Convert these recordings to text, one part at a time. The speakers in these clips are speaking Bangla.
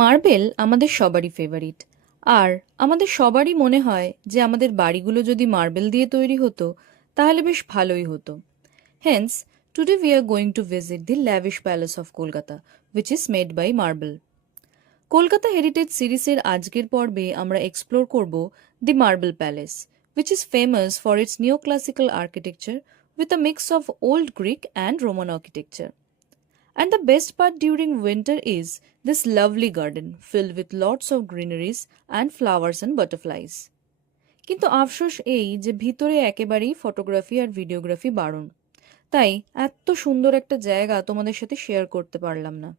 মার্বেল আমাদের সবারই ফেভারিট। আর আমাদের সবারই মনে হয় যে আমাদের বাড়িগুলো যদি মার্বেল দিয়ে তৈরি হতো তাহলে বেশ ভালোই হতো। Hence today we are going to visit the lavish palace of Kolkata which is made by marble. Kolkata heritage সিরিজের আজকের পর্বে আমরা এক্সপ্লোর করব the marble palace which is famous for its neo classical architecture with a mix of old Greek and Roman architecture. And the best part during winter is this lovely garden filled with lots of greeneries and flowers and butterflies. কিন্তু আফসোস এই যে ভিতরে একেবারেই ফটোগ্রাফি আর ভিডিওগ্রাফি বারণ, তাই এত সুন্দর একটা জায়গা তোমাদের সাথে শেয়ার করতে পারলাম না।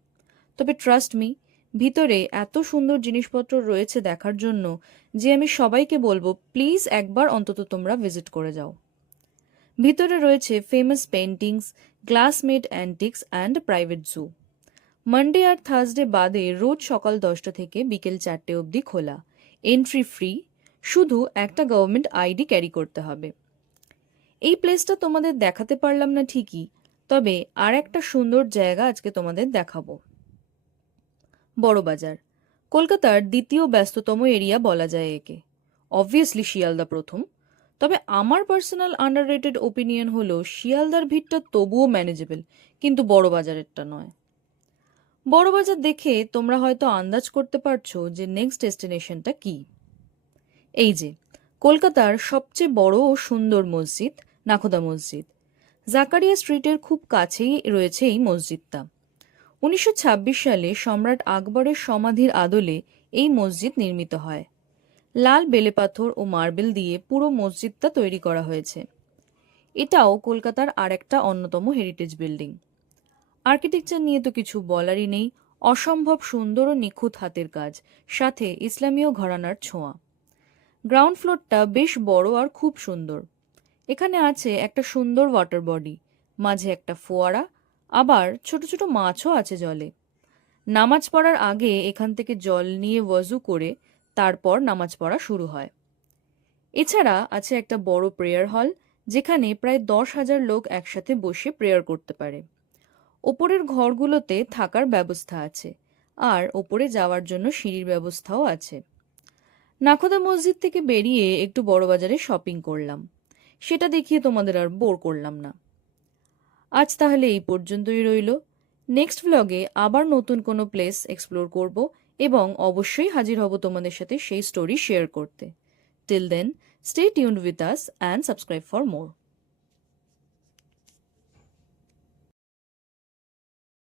তবে ট্রাস্ট মি, ভিতরে এত সুন্দর জিনিসপত্র রয়েছে দেখার জন্য যে আমি সবাইকে বলবো প্লিজ একবার অন্তত তোমরা ভিজিট করে যাও। ভিতরে রয়েছে famous paintings, glass made antiques and private zoo. Monday আর থার্সডে বাদে রোজ সকাল 10টা থেকে বিকেল 4টে অবধি খোলা, এন্ট্রি ফ্রি, শুধু একটা গভর্নমেন্ট আইডি ক্যারি করতে হবে। এই প্লেসটা তোমাদের দেখাতে পারলাম না ঠিকই, তবে আর একটা সুন্দর জায়গা আজকে তোমাদের দেখাবো। বড়বাজার কলকাতার দ্বিতীয় ব্যস্ততম এরিয়া বলা যায় একে। অবভিয়াসলি শিয়ালদা প্রথম, তবে আমার পার্সোনাল আন্ডাররেটেড ওপিনিয়ন হলো শিয়ালদার ভিড়টা তবুও ম্যানেজেবল, কিন্তু বড়বাজারেরটা নয়। বড়বাজার দেখে তোমরা হয়তো আন্দাজ করতে পারছো যে নেক্সট ডেস্টিনেশনটা কি। এই যে কলকাতার সবচেয়ে বড় ও সুন্দর মসজিদ, নাখোদা মসজিদ। জাকারিয়া স্ট্রিটের খুব কাছেই রয়েছে এই মসজিদটা। 1926 সালে সম্রাট আকবরের সমাধির আদলে এই মসজিদ নির্মিত হয়। লাল বেলেপাথর ও মার্বেল দিয়ে পুরো মসজিদটা তৈরি করা হয়েছে। এটাও কলকাতার আরেকটা অন্যতম হেরিটেজ বিল্ডিং। আর্কিটেকচার নিয়ে তো কিছু বলারই নেই, অসম্ভব সুন্দর ও নিখুঁত হাতের কাজ, সাথে ইসলামীয় ঘরানার ছোঁয়া। গ্রাউন্ড ফ্লোরটা বেশ বড় আর খুব সুন্দর। এখানে আছে একটা সুন্দর ওয়াটার বডি, মাঝে একটা ফোয়ারা, আবার ছোট ছোট মাছও আছে জলে। নামাজ পড়ার আগে এখান থেকে জল নিয়ে ওয়াজু করে তারপর নামাজ পড়া শুরু হয়। এছাড়া আছে একটা বড় প্রেয়ার হল, যেখানে প্রায় 10,000 লোক একসাথে বসে প্রেয়ার করতে পারে। ওপরের ঘরগুলোতে থাকার ব্যবস্থা আছে, আর ওপরে যাওয়ার জন্য সিঁড়ির ব্যবস্থাও আছে। নাখোদা মসজিদ থেকে বেরিয়ে একটু বড়বাজারে শপিং করলাম, সেটা দেখিয়ে তোমাদের আর বোর করলাম না। আজ তাহলে এই পর্যন্তই রইল। নেক্সট ভ্লগে আবার নতুন কোনো প্লেস এক্সপ্লোর করব এবং অবশ্যই হাজির হব তোমাদের সাথে সেই স্টোরি শেয়ার করতে। Till then, stay tuned with us and subscribe for more.